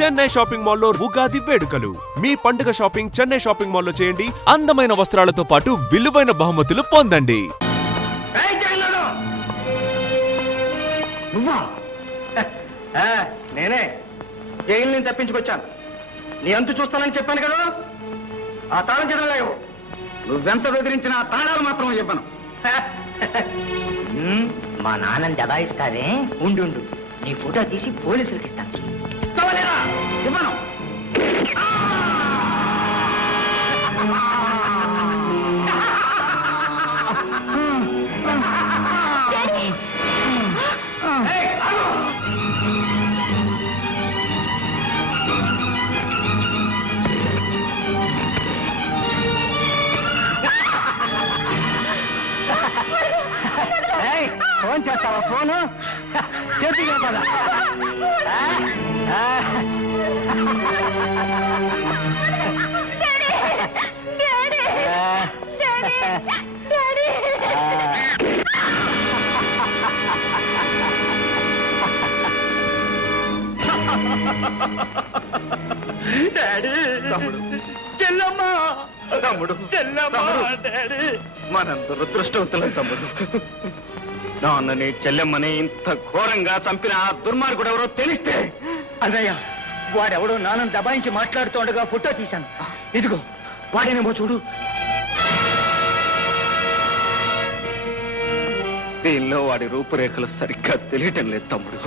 Chennai shopping మాల్లో ఉగాది వేడుకలు. మీ పండుగ షాపింగ్ చెన్నై షాపింగ్ మాల్లో చేయండి. అందమైన వస్త్రాలతో పాటు విలువైన బహుమతులు పొందండి. నేనే జైలు నుంచి తప్పించుకొచ్చాను. నీ అంతు చూస్తానని చెప్పాను కదా. ఆ తాళం చెడలేవు. నువ్వెంత బెదిరించినా ఆ తాళాలు మాత్రం చెప్పను. మా నాన్నని దబాయిస్తావే, ఉండు నీ ఫోటో తీసి పోలీసులకి ఇస్తాను. చెప్పను. ఫోన్ చేస్తావా? ఫోను చేతికి కదా. డాడీ, తమ్ముడు, చెల్లమ్మ, తమ్ముడు, చెల్లమ్మ, డాడీ, మనంత దురదృష్టవంతులం తమ్ముడు. నాన్నని చెల్లెమ్మని ఇంత ఘోరంగా చంపిన ఆ దుర్మార్గుడు ఎవరో తెలిస్తే. అన్నయ్య, వాడెవడో నాన్నని దబాయించి మాట్లాడుతుండగా ఫోటో తీశాను. ఇదిగో వాడేనేమో చూడు. దీనిలో వాడి రూపురేఖలు సరిగ్గా తెలియటం లేదు తమ్ముడు.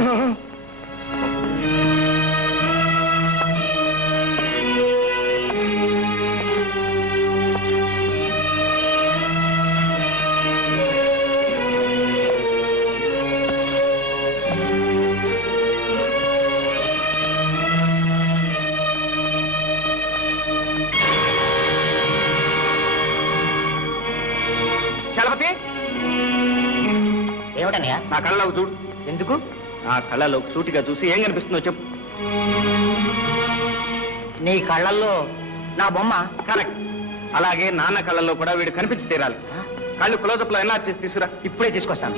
ఏమిటన్నయ్యా? నా కళ్ళలోకి చూడు. ఎందుకు? నా కళ్ళలోకి సూటిగా చూసి ఏం కనిపిస్తుందో చెప్పు. నీ కళ్ళల్లో నా బొమ్మ. కరెక్ట్. అలాగే నాన్న కళ్ళల్లో కూడా వీడు కనిపించి తీరాలి. కళ్ళు క్లోజప్లో ఎలా చేసి తీసుకురా. ఇప్పుడే తీసుకొస్తాను.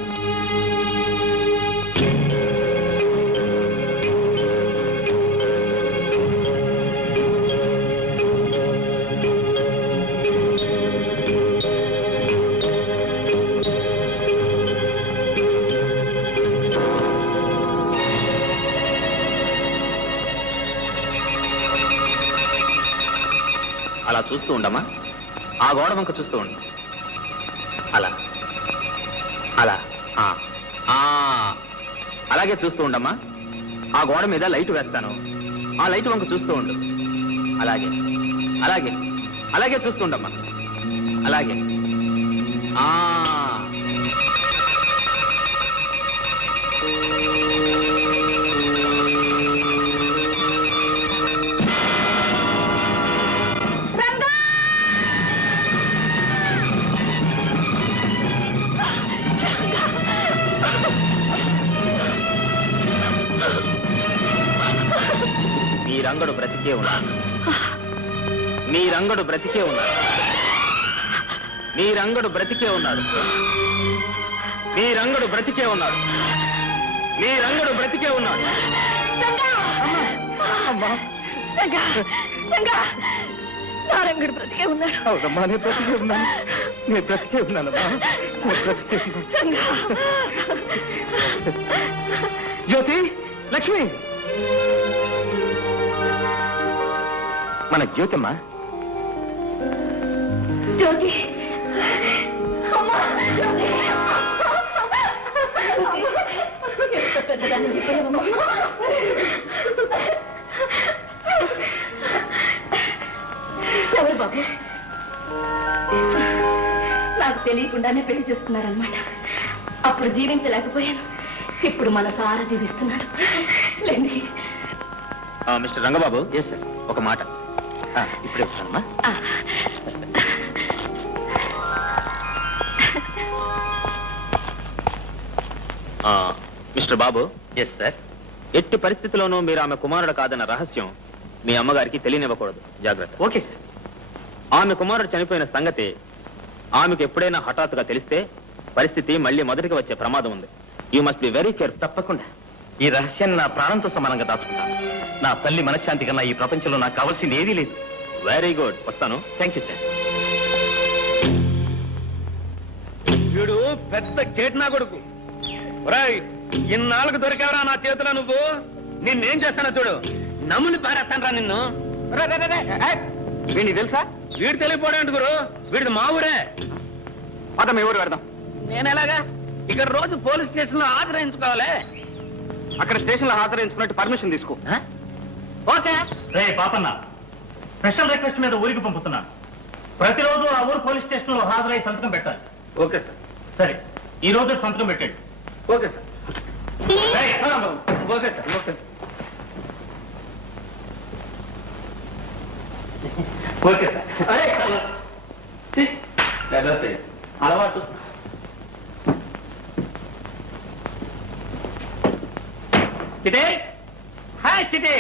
అలా చూస్తూ ఉండమ్మా. ఆ గోడ వంక చూస్తూ ఉండు. అలా అలా అలాగే చూస్తూ ఉండమ్మా. ఆ గోడ మీద లైట్ వేస్తాను. ఆ లైట్ వంక చూస్తూ ఉండు. అలాగే అలాగే అలాగే చూస్తూ ఉండమ్మా. అలాగే నీ రంగడు బ్రతికే ఉన్నాడు. నీ రంగడు బ్రతికే ఉన్నాడు. నీ రంగడు బ్రతికే ఉన్నాడు. నీ రంగడు బ్రతికే ఉన్నాడు. నీ రంగడు బ్రతికే ఉన్నాడు. నా రంగడు బ్రతికే ఉన్నాడు. అవునమ్మా, నేను బ్రతికే ఉన్నాను. నేను బ్రతికే ఉన్నానమ్మా. జ్యోతి, లక్ష్మి, మన జ్యోతమ్మా. జ్యోతి, అమ్మా, జ్యోతి. ఎవరు బాబు? నాకు తెలియకుండానే పెళ్లి చేసుకున్నారనమాట. అప్పుడు జీవించలేకపోయాను. ఇప్పుడు మనసారా జీవిస్తున్నాను. లేండి. మిస్టర్ రంగబాబు. Yes sir. ఒక మాట. ఇప్పుడే వస్తానమ్మా. మిస్టర్ బాబు. Yes sir. ఎట్టి పరిస్థితిలోనూ మీరు ఆమె కుమారుడు కాదన్న రహస్యం మీ అమ్మగారికి తెలియనివ్వకూడదు. జాగ్రత్త. Okay sir. ఆమె కుమారుడు చనిపోయిన సంగతి ఆమెకు ఎప్పుడైనా హఠాత్తుగా తెలిస్తే పరిస్థితి మళ్ళీ మొదటికి వచ్చే ప్రమాదం ఉంది. You must be very careful. తప్పకుండా. ఈ రహస్యాన్ని నా ప్రాణంతో సమానంగా దాచుకుంటాను. నా తల్లి మనశ్శాంతి కన్నా ఈ ప్రపంచంలో నాకు కావాల్సింది ఏదీ లేదు. వెరీ గుడ్, వస్తాను. Thank you sir. వీడు పెద్ద కేట్నా కొడుకు. ఇన్నాళ్ళకు దొరికావరా నా చేతిలో నువ్వు. నిన్నేం చేస్తానో చూడు. నమ్ముని పారేస్తానరా నిన్ను. వీడిని తెలుసా? వీడు తెలియపోవడం గురు. వీడిది మా ఊరే. పదం ఎవరు పెడదాం. నేను ఎలాగా ఇక్కడ రోజు పోలీస్ స్టేషన్ లో ఆశ్రయించుకోవాలి. అక్కడ స్టేషన్ లో హాజరించుకున్నట్టు పర్మిషన్ తీసుకో. ఓకే. రే పాపన్న, స్పెషల్ రిక్వెస్ట్ మీద ఊరికి పంపుతున్నాను. ప్రతిరోజు ఆ ఊరు పోలీస్ స్టేషన్ లో హాజరై సంతకం పెట్టాలి. Okay sir. సరే, ఈ రోజు సంతకం పెట్టండి. Okay sir. Okay sir. Okay okay sir. అరే అలవాటు. చిటే హాయ్ చిటే.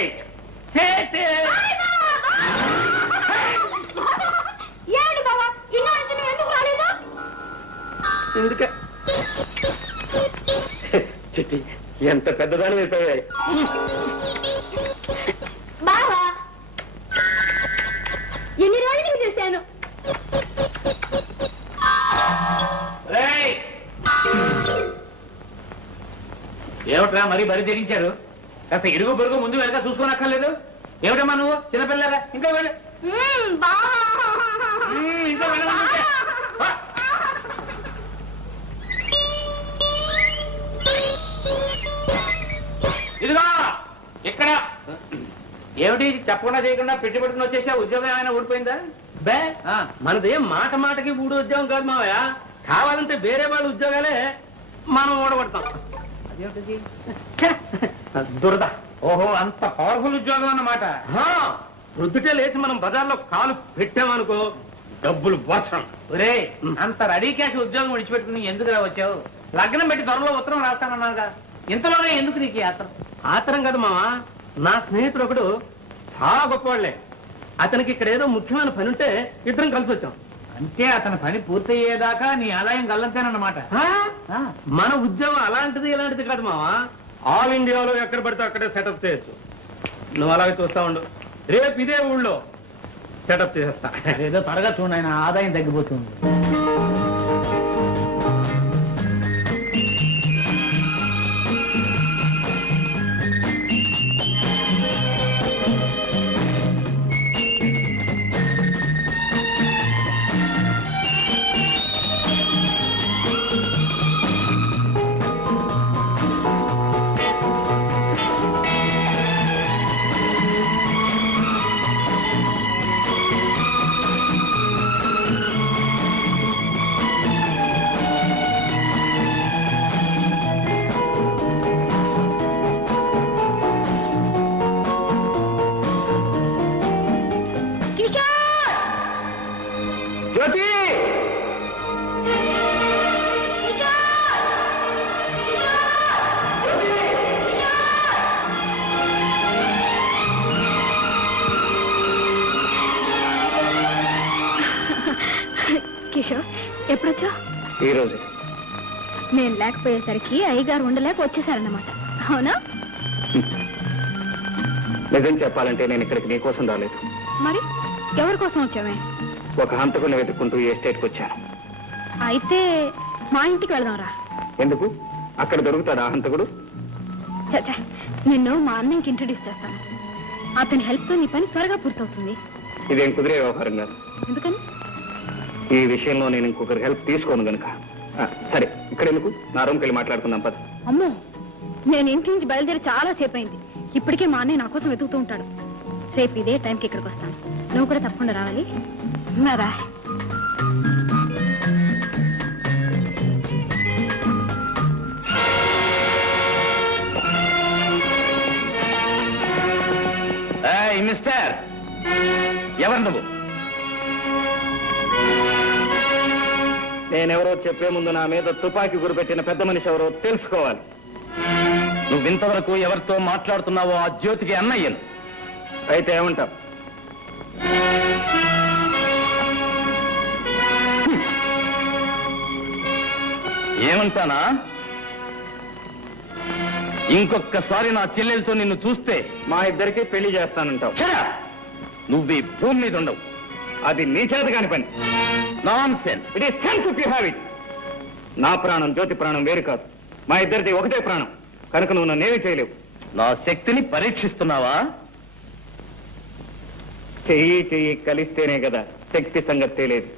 ఎందుకే చిట్టి ఎంత పెద్దదాని అయిపోయాయి. బావా ఎన్ని రోజులు చూశాను. ఏమిట్రా మరీ బరి తెగించారు? కాస్త ఇరుగు పొరుగు ముందు వెనక చూసుకోనక్కర్లేదు. ఏమిటమ్మా నువ్వు చిన్నపిల్లగా? ఇంకా వెళ్ళి ఇంకా వెళ్ళమంటే ఇదిగో ఇక్కడ. ఏమిటి చెప్పకుండా చేయకుండా పెట్టి పెట్టుకుని వచ్చేసా? ఉద్యోగం ఏమైనా ఊడిపోయిందా? బే మనది మాట మాటకి ఊడి ఉద్యోగం కాదు మావయ్య. కావాలంటే వేరే వాళ్ళ ఉద్యోగాలే మనం ఊడగొడతాం. అదేమిటి దురద. ఓహో, అంత పవర్ఫుల్ ఉద్యోగం అన్నమాట. ప్రొద్దుటే లేచి మనం బజార్లో కాలు పెట్టామనుకో డబ్బులు వర్షం. ఒరే, అంత రెడీ క్యాష్ ఉద్యోగం విడిచిపెట్టుకుని ఎందుకు వచ్చావు? లగ్నం పెట్టి త్వరలో ఉత్తరం రాస్తానన్నాగా. ఇంతలోనే ఎందుకు నీకు ఆత్రం? ఆత్రం కదా మావా, నా స్నేహితుడు ఒకడు చాలా గొప్పవాళ్లే. అతనికి ఇక్కడ ఏదో ముఖ్యమైన పని ఉంటే ఇద్దరం కలిసి వచ్చాం. అంటే అతని పని పూర్తయ్యేదాకా నీ ఆదాయం గల్లంతేనన్నమాట. మన ఉద్యోగం అలాంటిది ఇలాంటిది కాదు మావా. ఆల్ ఇండియాలో ఎక్కడ పడితే అక్కడే సెటప్ చేయొచ్చు. నువ్వు అలాగే చూస్తా ఉండు. రేపు ఇదే ఊళ్ళో సెటప్ చేసేస్తా. ఏదో త్వరగా చూడండి, ఆయన ఆదాయం తగ్గిపోతుంది. కిషోర్, ఎప్పుడొచ్చా? ఈ రోజు నేను లేకపోయేసరికి అయ్యగారు ఉండలేక వచ్చేసారన్నమాట. అవునా? నిజం చెప్పాలంటే నేను ఇక్కడికి నీకోసం రాలేదు. మరి ఎవరి కోసం వచ్చామే? ఒక హంతకుని వెతుక్కుంటూ ఈ ఎస్టేట్కి వచ్చాను. అయితే మా ఇంటికి వెళదాంరా. ఎందుకు? అక్కడ దొరుకుతాడా హంతకుడు? చచ్చా, నిన్ను మా అన్నయ్యకి ఇంట్రడ్యూస్ చేస్తాను. అతని హెల్ప్ తో నీ పని త్వరగా పూర్తవుతుంది. ఇదేం కుదిరే వ్యవహారం కాదు. ఎందుకని? ఈ విషయంలో నేను ఇంకొకరి హెల్ప్ తీసుకోను గనుక. సరే, ఇక్కడ ఎందుకు? నా రూమ్కి వెళ్ళి మాట్లాడుకుందాం పద. అమ్మో, నేను ఇంటి నుంచి బయలుదేరి చాలా సేపు అయింది. ఇప్పటికే మా అన్నయ్య నా కోసం వెతుకుతూ ఉంటాడు. రేపు ఇదే టైంకి ఇక్కడికి వస్తాను. నువ్వు కూడా తప్పకుండా రావాలి. రా. మిస్టర్, ఎవరు నువ్వు? నేనెవరో చెప్పే ముందు నా మీద తుపాకీ గురిపెట్టిన పెద్ద మనిషి ఎవరో తెలుసుకోవాలి. నువ్వింతవరకు ఎవరితో మాట్లాడుతున్నావో ఆ జ్యోతికి అన్నయ్యను. అయితే ఏమంటావు? ఏమంటానా? ఇంకొకసారి నా చెల్లెలతో నిన్ను చూస్తే మా ఇద్దరికి పెళ్లి చేస్తానంటావు. నువ్వు ఈ భూమి మీద ఉండవు. అది నీ చేత కాని పని. Non sense. It is sense if you have it. నా ప్రాణం జ్యోతి ప్రాణం వేరు కాదు. మా ఇద్దరిది ఒకటే ప్రాణం కనుక నువ్వు నన్నేమీ చేయలేవు. నా శక్తిని పరీక్షిస్తున్నావా? చెయ్యి చెయ్యి కలిస్తేనే కదా శక్తి సంగతి తెలియదు.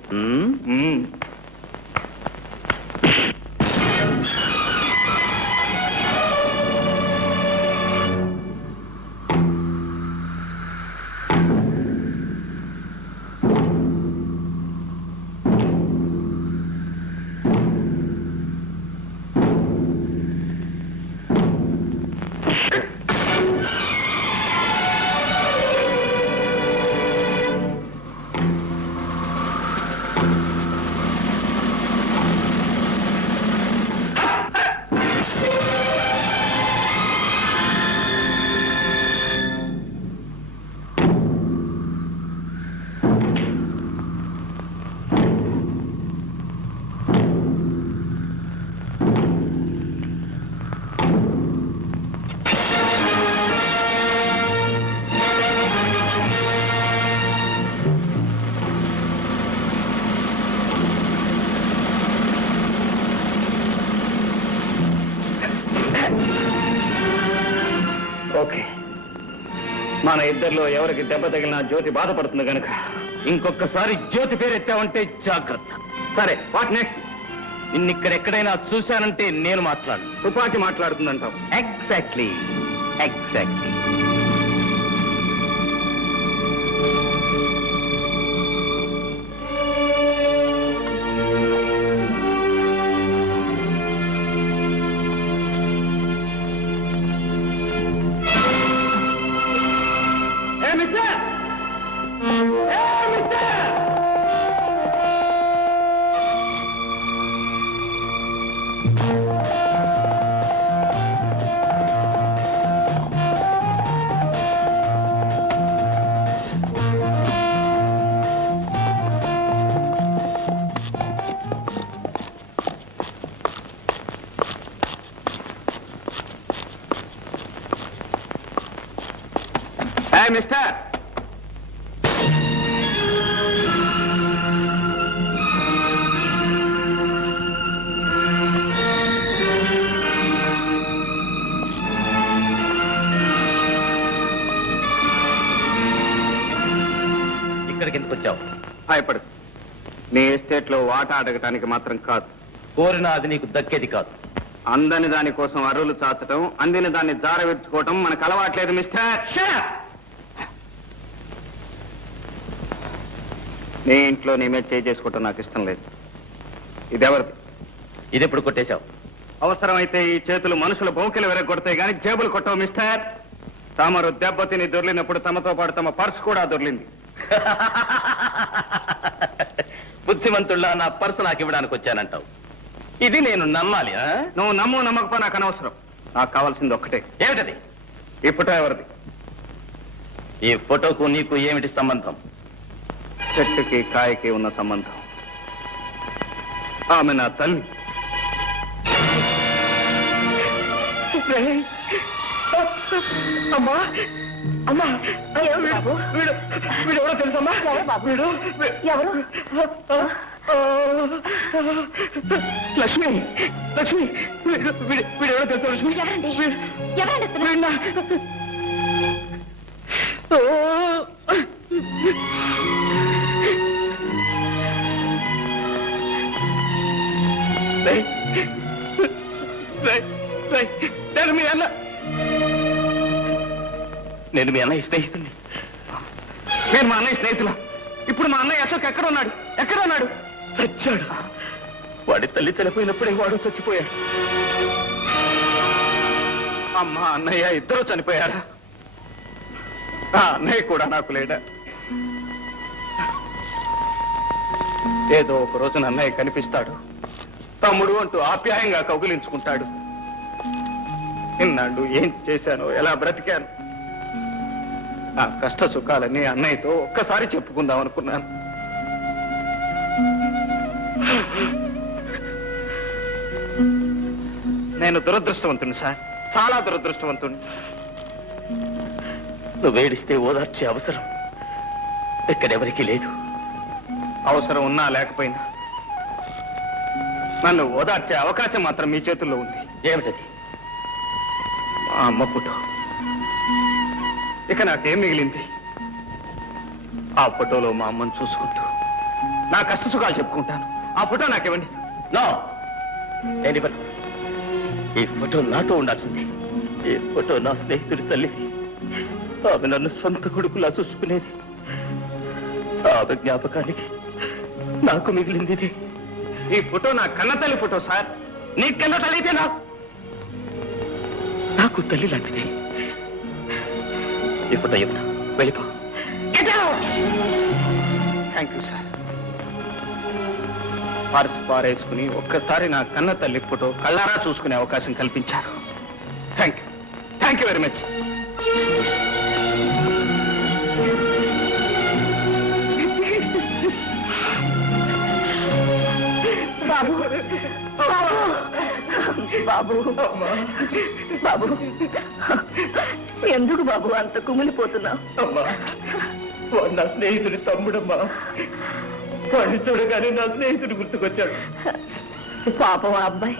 ఓకే, మన ఇద్దరిలో ఎవరికి దెబ్బ తగిలినా జ్యోతి బాధపడుతుంది కనుక ఇంకొకసారి జ్యోతి పేరు ఎత్తావంటే జాగ్రత్త. సరే, వాట్ నెక్స్ట్? నిన్నిక్కడెక్కడైనా చూశానంటే నేను మాట్లాడు. తుపాకీ మాట్లాడుతుందంటావు. ఎగ్జాక్ట్లీ. మిస్టర్, ఇక్కడికి ఎందుకు వచ్చావు? భయపడు. నీ ఎస్టేట్ లో వాటా అడగటానికి మాత్రం కాదు. కోరిన అది నీకు దక్కేది కాదు. అందని దాని కోసం అరువులు చాచటం, అందిన దాన్ని జారవిడ్చుకోవటం మనకు అలవాట్లేదు మిస్టర్. నీ ఇంట్లో నీ మీద చేసుకోవటం నాకు ఇష్టం లేదు. ఇది ఎవరిది? ఇది ఎప్పుడు కొట్టేశావు? అవసరమైతే ఈ చేతులు మనుషుల బౌకెలు వెరగొడతాయి కానీ జేబులు కొట్టవు మిస్టర్. తమరు దెబ్బతిని దొర్లినప్పుడు తమతో పాటు తమ పర్స్ కూడా దొర్లింది. బుద్ధిమంతుల్లా నా పర్సు నాకు ఇవ్వడానికి వచ్చానంటావు. ఇది నేను నమ్మాలి? నువ్వు నమ్ము నమ్మకపో నాకు అనవసరం. నాకు కావాల్సింది ఒక్కటే. ఏమిటది? ఈ ఫోటో ఎవరిది? ఈ ఫోటోకు నీకు ఏమిటి సంబంధం? చెట్టుకి కాయకి ఉన్న సంబంధం. ఆమె నా తల్లి. అమ్మా అమ్మా, వీడు ఎవరో తెలుసమ్మా? ఎవరు? లక్ష్మి, లక్ష్మి, వీడు ఎవరో తెలుసా లక్ష్మి? నేను మీ అన్న, నేను మీ అన్నయ్య స్నేహితుడిని. నేను మా అన్నయ్య స్నేహితులు. ఇప్పుడు మా అన్నయ్య అశోక్ ఎక్కడ ఉన్నాడు? ఎక్కడ ఉన్నాడు? చచ్చాడు. వాడి తల్లి చనిపోయినప్పుడే వాడు చచ్చిపోయాడు. అమ్మ అన్నయ్య ఇద్దరు చనిపోయారా? ఆ అన్నయ్య కూడా నాకు లేడా? ఏదో ఒక రోజున అన్నయ్య కనిపిస్తాడు, తమ్ముడు అంటూ ఆప్యాయంగా కౌగిలించుకుంటాడు. ఇన్నాళ్ళు ఏం చేశానో, ఎలా బ్రతికాను, నా కష్ట సుఖాలన్నీ అన్నయ్యతో ఒక్కసారి చెప్పుకుందాం అనుకున్నాను. నేను దురదృష్టవంతుని సార్. చాలా దురదృష్టవంతుణ్ణి. నువ్వు ఏడిస్తే ఓదార్చే అవసరం ఇక్కడెవరికీ లేదు. అవసరం ఉన్నా లేకపోయినా నన్ను ఓదార్చే అవకాశం మాత్రం మీ చేతుల్లో ఉంది. ఏమిటది? మా అమ్మ ఫోటో. ఇక నాకేం మిగిలింది? ఆ ఫోటోలో మా అమ్మను చూసుకుంటూ నా కష్ట సుఖాలు చెప్పుకుంటాను. ఆ ఫోటో నాకివ్వండి. నో, నేను ఇవ్వను. ఈ ఫోటో నాతో ఉండాల్సిందే. ఈ ఫోటో నా స్నేహితుడి తల్లిది. ఆమె నన్ను సొంత కొడుకులా చూసుకునేది. ఆమె జ్ఞాపకానికి నాకు మిగిలింది ఇది. ఈ ఫోటో నా కన్న తల్లి ఫోటో సార్. నీ కన్న తల్లి అయితే నాకు తల్లి లాంటిది. ఈ ఫోటో ఇవ్వను. వెళ్ళిపో. Thank you sir. పర్స్ పారేసుకుని ఒక్కసారి నా కన్న తల్లి ఫోటో కళ్ళారా చూసుకునే అవకాశం కల్పించారు. Thank you. Thank you very much. బాబు బాబు బాబు ఎందుకు బాబు అంత కుమిలిపోతున్నావు? అమ్మా, వాడు నా స్నేహితుడి తమ్ముడమ్మా. వాడిని చూడగానే నా స్నేహితుడు గుర్తుకొచ్చాడు. పాపం ఆ అబ్బాయి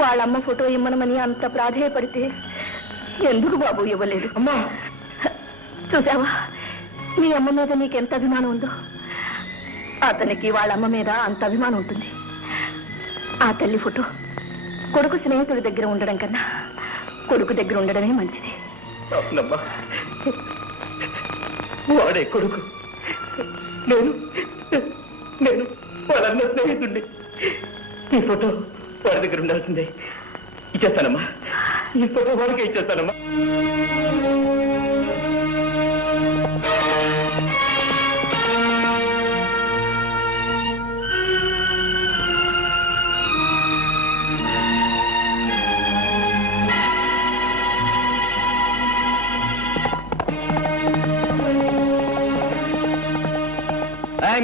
వాళ్ళమ్మ ఫోటో ఇమ్మనమని అంత ప్రాధేయపడితే ఎందుకు బాబు ఇవ్వలేదు? అమ్మా, చూసావా మీ అమ్మ మీద నీకెంత అభిమానం ఉందో, అతనికి వాళ్ళమ్మ మీద అంత అభిమానం ఉంటుంది. ఆ తల్లి ఫోటో కొడుకు స్నేహితుడి దగ్గర ఉండడం కన్నా కొడుకు దగ్గర ఉండడమే మంచిది. అవునమ్మా, వాడే కొడుకు. నేను నేను వాళ్ళన్న స్నేహితుడిని. ఈ ఫోటో వాడి దగ్గర ఉండాల్సిందే. ఇచ్చేస్తానమ్మా. ఈ ఫోటో వాడికే ఇచ్చేస్తానమ్మా.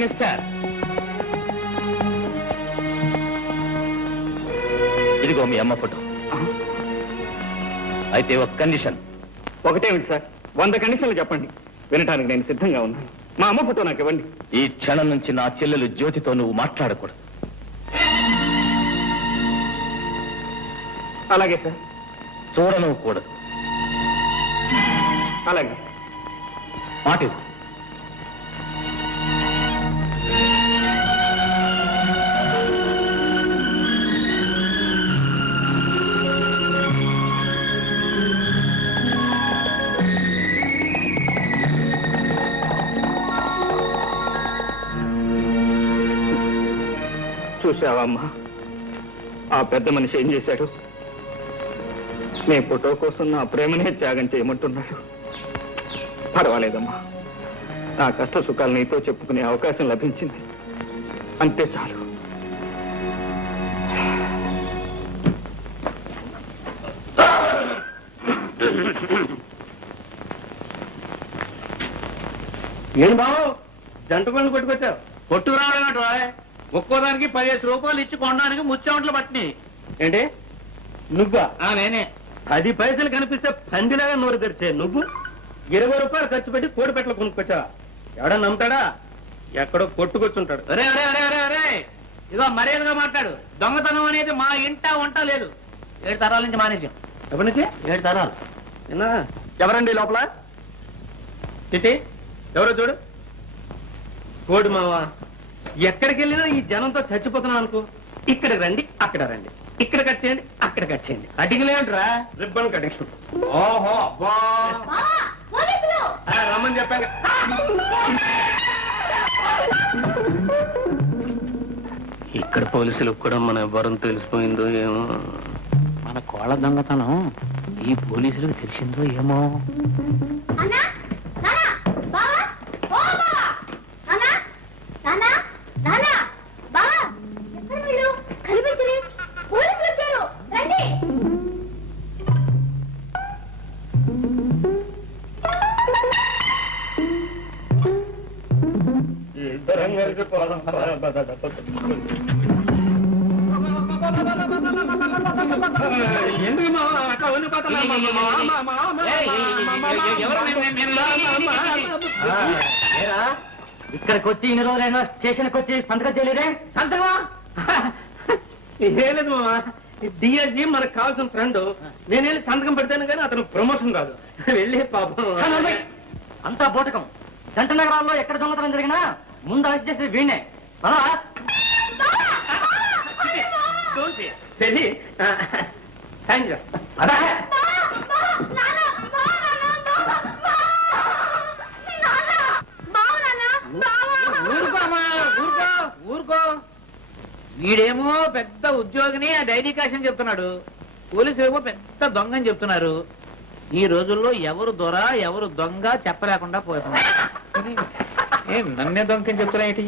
మిస్టర్, ఇదిగో మీ అమ్మ ఫోటో. అయితే ఒక కండిషన్. ఒకటేమిటి సార్? 100 కండిషన్లు చెప్పండి, వినటానికి నేను సిద్ధంగా ఉన్నాను. మా అమ్మ ఫోటో నాకు ఇవ్వండి. ఈ క్షణం నుంచి నా చెల్లెలు జ్యోతితో నువ్వు మాట్లాడకూడదు. అలాగే సార్. చూడను కూడదు. అలాగే. మాట ఇవ్వు. చూసావమ్మా, ఆ పెద్ద మనిషి ఏం చేశాడు? నీ ఫోటో కోసం నా ప్రేమనే త్యాగం చేయమంటున్నాడు. పర్వాలేదమ్మా, నా కష్ట సుఖాలు నీతో చెప్పుకునే అవకాశం లభించింది, అంతే చాలు. ఏం బాబు జంట పనులు కొట్టుకొచ్చావు? కొట్టుకు రావడం ఒక్కోదానికి 15 రూపాయలు ఇచ్చి కొనడానికి ముచ్చెమట్లు పట్టినాయి. ఏంటి నువ్వా? నేనే. 10 పైసలు కనిపిస్తే పందిలాగా నోరు తెరిచే నువ్వు 20 రూపాయలు ఖర్చు పెట్టి కోడి పెట్టలు కొనుక్కొచ్చావా? ఎవడా నమ్ముతాడా? ఎక్కడో కొట్టుకొచ్చుంటాడు. అరే అరే అరే అరే అరే, ఇదో మర్యాదగా మాట్లాడు. దొంగతనం అనేది మా ఇంట వంట లేదు. 7 తరాల నుంచి మానేసాం. ఎప్పటి నుంచి? 7 తరాలు. ఎవరండి లోపల? చిట్టి, ఎవరో చూడు. కోడి మావా, ఎక్కడికి వెళ్ళినా ఈ జనంతో చచ్చిపోతున్నాం అనుకో. ఇక్కడ రండి, అక్కడ రండి, ఇక్కడ కట్ చేయండి, అక్కడ కట్ చేయండి. కటింగ్ లేంట్రా, రిబ్బన్ కటింగ్. ఓహో అబ్బా, రమ్మని చెప్పాను. ఇక్కడ పోలీసులకు కూడా మన ఎవరం తెలిసిపోయిందో ఏమో. మన కోళ్ళ దొంగతనం ఈ పోలీసులకు తెలిసిందో ఏమో. ఎందుకు మావా అట్లా వదిలిపోతున్నా? ఇక్కడికి వచ్చి ఇన్ని రోజులైనా స్టేషన్కి వచ్చి సంతకం చేయలేదే? సంతకమా? లేదు మావా, డిఎస్జీ మనకు కావాల్సిన ఫ్రెండ్. నేను వెళ్ళి సంతకం పెడతాను కానీ అతను ప్రమోషన్ కాదు. వెళ్ళి పాపం. అంతా బోటకం. జంట నగరాల్లో ఎక్కడ దొంగతనం జరిగినా ముందు అరెస్ట్ చేసేది వీణ్ణే. వెళ్ళి సైన్ చేస్తా. అదా ఊరుకోమా, ఊరుకో ఊరుకో. వీడేమో పెద్ద ఉద్యోగిని ఆ డైరీ కాషన్ చెప్తున్నాడు, పోలీసులు ఏమో పెద్ద దొంగ అని చెప్తున్నారు. ఈ రోజుల్లో ఎవరు దొర ఎవరు దొంగ చెప్పలేకుండా పోతున్నారు. నన్నే దొంగ అని చెప్తున్నా ఏంటి?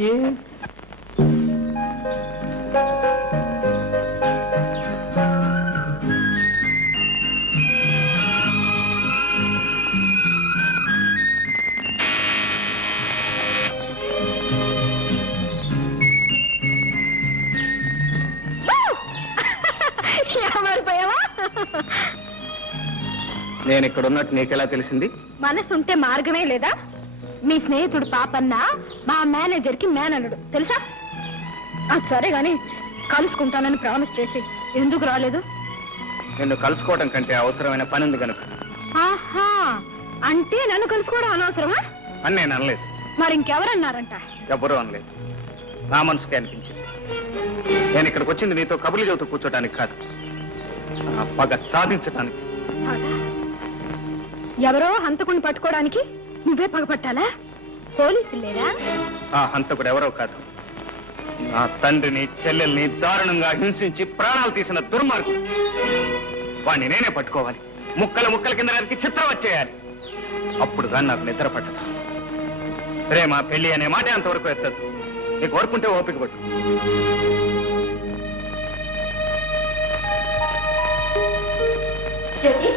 నేను ఇక్కడ ఉన్నట్టు నీకెలా తెలిసింది? మనసుంటే మార్గమే లేదా? మీ స్నేహితుడు పాపన్న మా మేనేజర్ కి మేనల్లుడు తెలుసా? సరే గాని కలుసుకుంటానని ప్రామిస్ చేసి ఎందుకు రాలేదు? నిన్ను కలుసుకోవడం కంటే అవసరమైన పని ఉంది కనుక. ఆహా, అంటే నన్ను కలుసుకోవడం అనవసరమా అని నేను అనలేదు. మరి ఇంకెవరన్నారంట? ఎవరూ అనలేదు, నా మనసుకే అనిపించింది. నేను ఇక్కడికి వచ్చింది నీతో కబుర్లు చెబుతూ కూర్చోడానికి కాదు, నా పగ సాధించడానికి. ఎవరో హంతకుని పట్టుకోవడానికి నువ్వే పగపట్టాలా? పోలీసులు లేరా? ఆ హంతకుడు ఎవరో కాదు, నా తండ్రిని చెల్లెల్ని దారుణంగా హింసించి ప్రాణాలు తీసిన దుర్మార్గుడు. వాణ్ణి నేనే పట్టుకోవాలి, ముక్కల ముక్కల కింద నరికి చిత్రం వచ్చేయాలి. అప్పుడు కానీ నాకు నిద్ర పట్టదు. ప్రేమ పెళ్లి అనే మాట అంతవరకు ఎత్తదు. నీకు కోరుకుంటే ఓపిక పట్టు. జ్యోతి,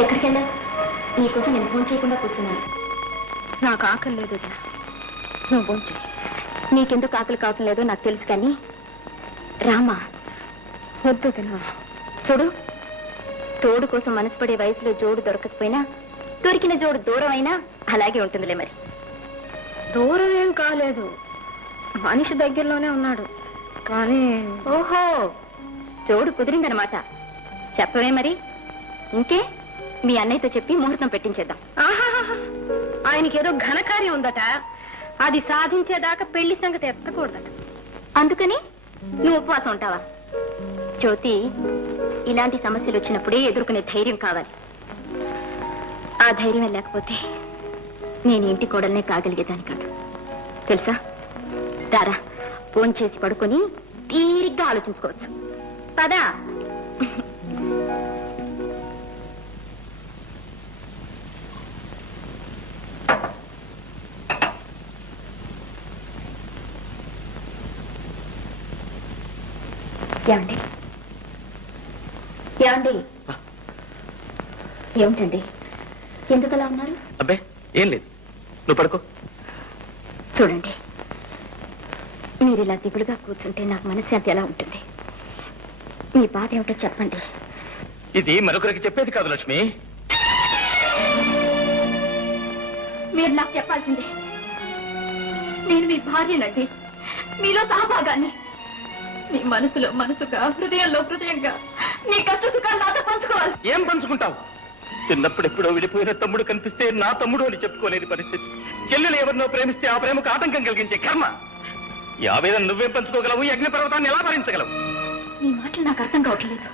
ఎక్కడికి వెళ్ళా? నీకోసం నేను ఫోన్ చేయకుండా కూర్చున్నాను. నాకు ఆకలి లేదు, నువ్వు భోంచే. నీకెందుకు ఆకలి కావటం లేదో నాకు తెలుసు, కానీ రామా వద్దు తిన. చూడు, తోడు కోసం మనసు పడే వయసులో జోడు దొరకకపోయినా దొరికిన జోడు దూరం అయినా అలాగే ఉంటుందిలే. మరి దూరం ఏం కాలేదు, మనిషి దగ్గరలోనే ఉన్నాడు. కానీ ఓహో, జోడు కుదిరిందనమాట. చెప్పవే మరి. ఇంకే మీ అన్నయ్యతో చెప్పి ముహూర్తం పెట్టించేద్దాం. ఆయనకి ఏదో ఘనకార్యం ఉందట, అది సాధించేదాకా పెళ్లి సంగతి ఎత్తకూడదట. అందుకని నువ్వు ఉపవాసం ఉంటావా? జ్యోతి, ఇలాంటి సమస్యలు వచ్చినప్పుడే ఎదుర్కొనే ధైర్యం కావాలి. ఆ ధైర్యం లేకపోతే నేను ఇంటి కోడల్నే కాగలిగేదాన్ని కాదు, తెలుసా? రారా, ఫోన్ చేసి పడుకొని తీరిగ్గా ఆలోచించుకోవచ్చు. పదా. ఏమండి? ఏమండి? ఏమిటండి, ఎందుకలా ఉన్నారు? అబ్బే ఏం లేదు, నువ్వు పడుకో. చూడండి, మీరు ఇలా దిగులుగా కూర్చుంటే నాకు మనశ్శాంతి ఎలా ఉంటుంది? మీ బాధ ఏమిటో చెప్పండి. ఇది మరొకరికి చెప్పేది కాదు లక్ష్మి. మీరు నాకు చెప్పాల్సిందే. నేను మీ భార్యనండి, మీలో సహభాగాన్ని. మీ మనసులో మనసుగా, హృదయంలో హృదయంగా మీ కష్ట సుఖాలు నాతో పంచుకోవాలి. ఏం పంచుకుంటావు? చిన్నప్పుడు ఎప్పుడో విడిపోయిన తమ్ముడు కనిపిస్తే నా తమ్ముడు అని చెప్పుకోలేని పరిస్థితి. చెల్లెలు ఎవరినో ప్రేమిస్తే ఆ ప్రేమకు ఆటంకం కలిగించే కర్మ. ఈ ఆవేదన నువ్వేం పంచుకోగలవు? ఈ అగ్ని పర్వతాన్ని ఎలా భరించగలవు? మీ మాటలు నాకు అర్థం కావట్లేదు.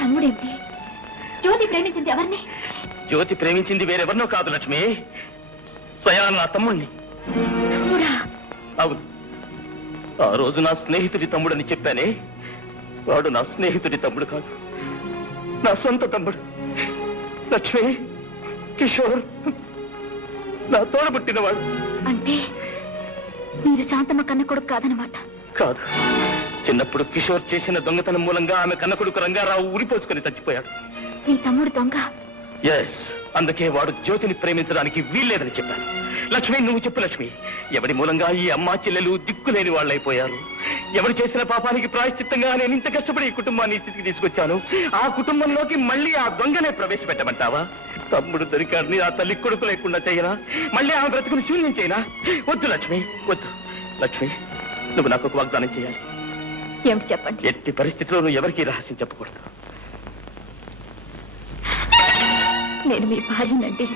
తమ్ముడేంటి? జ్యోతి ప్రేమించింది ఎవరిని? జ్యోతి ప్రేమించింది వేరెవరినో కాదు లక్ష్మి, స్వయా నా తమ్ముణ్ణి. తమ్ముడా? అవును, ఆ రోజు నా స్నేహితుడి తమ్ముడని చెప్పానే, వాడు నా స్నేహితుడి తమ్ముడు కాదు, నా సొంత తమ్ముడు. లక్ష్మి, కిషోర్ నా తోడబుట్టినవాడు. అంటే మీరు శాంతమ్మ కన్న కొడుకు కాదనమాట? కాదు, చిన్నప్పుడు కిషోర్ చేసిన దొంగతనం మూలంగా ఆమె కన్న కొడుకు రంగారావు ఊరిపోసుకుని చచ్చిపోయాడు. మీ తమ్ముడు దొంగ? ఎస్, అందుకే వాడు జ్యోతిని ప్రేమించడానికి వీల్లేదని చెప్పాను. లక్ష్మి, నువ్వు చెప్పు లక్ష్మి, ఎవరి మూలంగా ఈ అమ్మా చెల్లెలు దిక్కులేని వాళ్ళైపోయారు? ఎవరు చేసిన పాపానికి ప్రాయశ్చిత్తంగా నేను ఇంత కష్టపడి ఈ కుటుంబాన్ని స్థితికి తీసుకొచ్చాను. ఆ కుటుంబంలోకి మళ్ళీ ఆ దొంగనే ప్రవేశపెట్టమంటావా? తమ్ముడు దొరికాడిని ఆ తల్లి కొడుకు లేకుండా చేయనా? మళ్ళీ ఆమె బ్రతుకుని శూన్యం చేయనా? వద్దు లక్ష్మి, వద్దు. లక్ష్మి, నువ్వు నాకు ఒక వాగ్దానం చేయాలి. ఏమిటి చెప్పండి. ఎట్టి పరిస్థితిలో నువ్వు ఎవరికీ రహస్యం చెప్పకూడదు. నేను మీ భార్యనండి.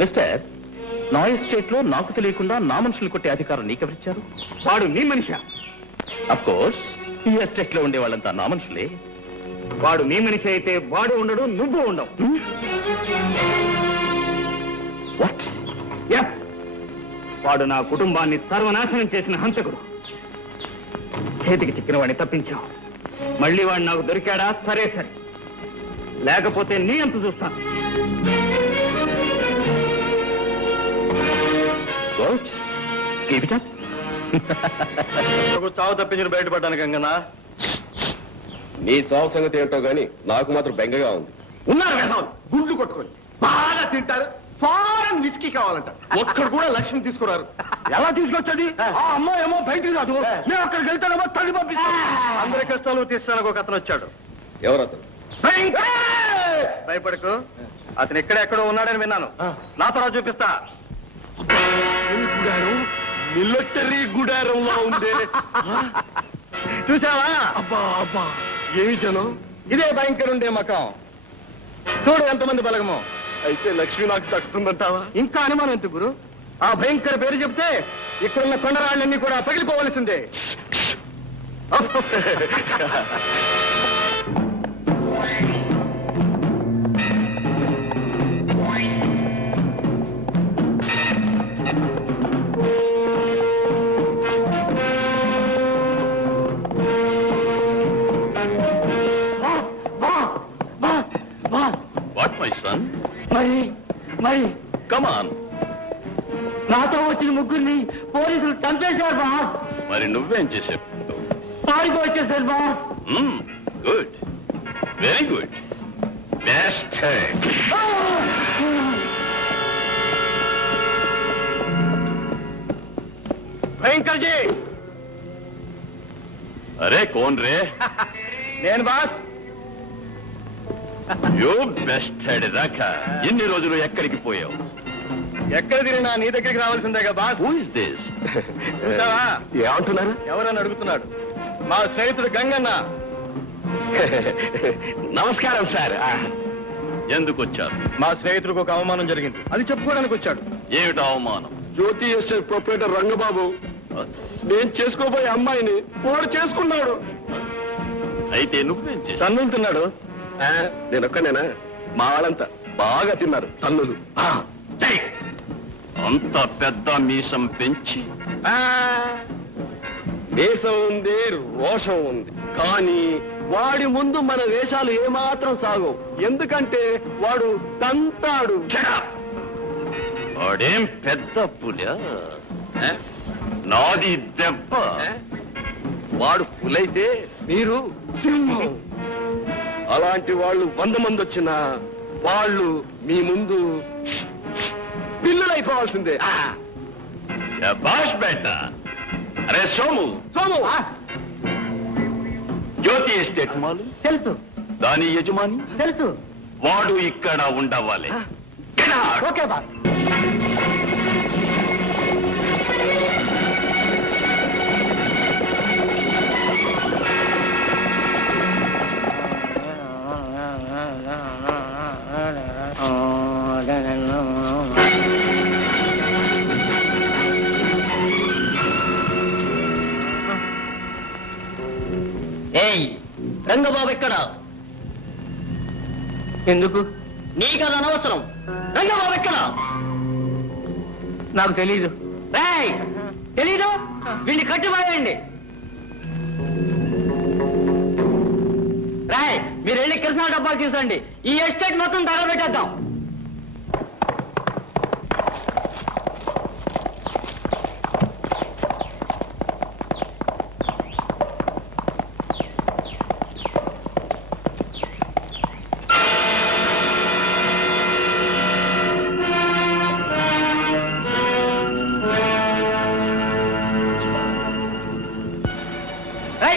మిస్టర్, నా ఎస్టేట్ లో నాకు తెలియకుండా నా మనుషులు కొట్టే అధికారం నీకెవరిచ్చారు? వాడు నీ మనిషి. అఫ్ కోర్స్ ఈ ఎస్టేట్ లో ఉండే వాళ్ళంతా నా మనుషులే. వాడు నీ మనిషి అయితే వాడు ఉండడు, నువ్వు ఉండవు. వాట్? వాడు నా కుటుంబాన్ని సర్వనాశనం చేసిన హంతకుడు. చేతికి చిక్కిన వాడిని తప్పించావు. మళ్ళీ వాడు నాకు దొరికాడా? సరే సరే, లేకపోతే నీ అంత చూస్తాను. చావు తప్పించిన బయటపడ్డాను గంగన్నా. నీ చావు సంగతి ఏంటో గాని నాకు మాత్రం బెంగగా ఉంది. ఉన్నారు వేసాలు, గుండు కొట్టుకొని బాగా తింటారు. ఫారెన్ విస్కీ కావాలంట. ఒక్కడు కూడా లక్ష్మి తీసుకున్నారు. ఎలా తీసుకొచ్చండి? ఆ అమ్మాయి ఏమో బయటికి రాదు, మేము అక్కడికి వెళ్తానేమో తడి పంపిస్తాం. అందరి కష్టాలు తీర్చడానికి ఒక అతను వచ్చాడు. ఎవరతను? భయపడకు, అతను ఎక్కడెక్కడో ఉన్నాడని విన్నాను. నా తర్వాత చూపిస్తా. మిలిటరీ గుడారంలో ఉంది. చూసావా? అబ్బా అబ్బా, ఏమి జనం! ఇదే భయంకర ఉండే మకం. చూడు ఎంతమంది బలగమో. అయితే లక్ష్మి నాకు దక్కుతుందంటావా? ఇంకా అనుమానం ఎందుకు గురు? ఆ భయంకర పేరు చెప్తే ఇక్కడున్న కొండరాళ్ళన్నీ కూడా పగిలిపోవలసిందే. What my son? మరి కమ్ ఆన్. నాతో వచ్చిన ముగ్గురిని పోలీసులు చంపేశారు బాస్. మరి నువ్వేం చేసావు? పారిపో వచ్చేసారు boss. Good, very good, best. భయంకర్ జీ. అరే కోన్ రే? నేను బాస్. యూ బెస్ట్ హెడ్ దాకా ఎన్ని రోజులు ఎక్కడికి పోయావు? ఎక్కడ తిరిగినా నీ దగ్గరికి రావాల్సిందేగా బాస్. Who is this? ఏమంటున్నారు? ఎవరని అడుగుతున్నాడు. మా స్నేహితుడు గంగన్న. నమస్కారం సార్. ఎందుకు వచ్చారు? మా స్నేహితుడికి ఒక అవమానం జరిగింది, అది చెప్పుకోవడానికి వచ్చాడు. ఏమిటి అవమానం? జ్యోతి ఎస్టేట్ ప్రొపరేటర్ రంగబాబు నేను చేసుకోబోయే అమ్మాయిని వాడు చేసుకున్నాడు. అయితే నువ్వేం చేశావు? తన్నులుతున్నాడు. నేను ఒక్కనేనా? మా వాళ్ళంతా బాగా తిన్నారు తన్నులు. అంత పెద్ద మీసం పెంచి దేశం ఉంది, రోషం ఉంది, కానీ వాడి ముందు మన వేషాలు ఏమాత్రం సాగవు. ఎందుకంటే వాడు తంతాడు. వాడేం పెద్ద పులా? నాది దెబ్బ. వాడు పులైతే మీరు సింహం. అలాంటి వాళ్ళు 100 మంది వచ్చినా వాళ్ళు మీ ముందు పిల్లలైపోవాల్సిందే. బాష్ బేట. అరే సోము, సోము జ్యోతి ఎస్టేట్ మాలు తెలుసు, దాని యజమాని తెలుసు. వాడు ఇక్కడ ఉండవాలి. Okay boss. రంగబాబు ఎక్కడ? ఎందుకు? నీకది అనవసరం. రంగబాబు ఎక్కడ? నాకు తెలీదు. తెలీదు? వీడిని కట్టిమాయండి. రాయ్, మీరు వెళ్ళి కృష్ణా డబ్బాలు తీసుకోండి. ఈ ఎస్టేట్ మొత్తం తగలబెట్టేద్దాం.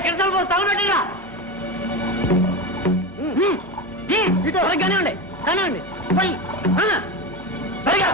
కృష్ణ తగలబెట్టిగా కానివ్వండి, కానివ్వండి. పోయి సరిగా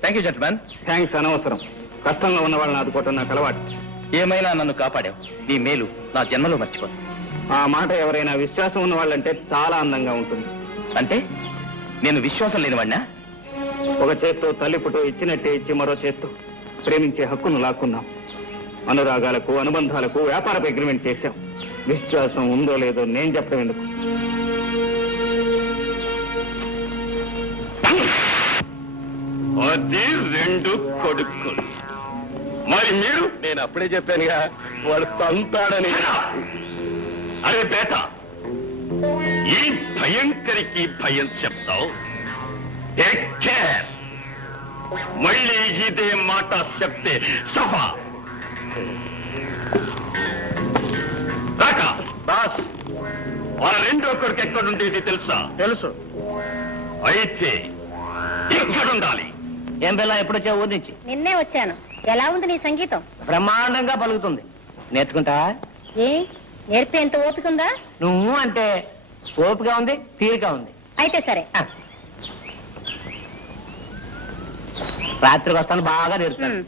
థ్యాంక్ యూ జెంట్మెన్. థ్యాంక్స్ అనవసరం. కష్టంలో ఉన్న వాళ్ళని ఆదుకోవటం నాకు అలవాటు. ఏమైనా నన్ను కాపాడావు. నీ మేలు నా జన్మలో మర్చిపో. ఆ మాట ఎవరైనా విశ్వాసం ఉన్న వాళ్ళంటే చాలా అందంగా ఉంటుంది. అంటే నేను విశ్వాసం లేనివాడినా? ఒక చేత్తో తల్లి పుటో ఇచ్చినట్టే ఇచ్చి మరో చేత్తో ప్రేమించే హక్కును లాక్కున్నాం. అనురాగాలకు, అనుబంధాలకు వ్యాపారపు అగ్రిమెంట్ చేశాం. విశ్వాసం ఉందో లేదో నేను చెప్పడం ఎందుకు? అది 2 కొడుకులు. మరి మీరు? నేను అప్పుడే చెప్పానుగా వాడు తంతాడని. అరే బేట, ఈ భయంకరికి భయం చెప్తావు. Take care. మళ్ళీ ఇదే మాట చెప్తే సభ రాక. బాస్, వాళ్ళ 2వ కొడుకు ఎక్కడుండేది తెలుసా? తెలుసు. అయితే ఎక్కడుండాలి? ఏం పిల్ల, ఎప్పుడొచ్చావు ఊరి నుంచి? నిన్నే వచ్చాను. ఎలా ఉంది నీ సంగీతం? బ్రహ్మాండంగా పలుకుతుంది. నేర్చుకుంటా? ఏ నేర్పే ఎంత ఓపిక ఉందా? నువ్వు అంటే ఓపిగా ఉంది, తీరిక ఉంది. అయితే సరే. రాత్రికి వస్తాను, బాగా నేర్పుతాను. మ్.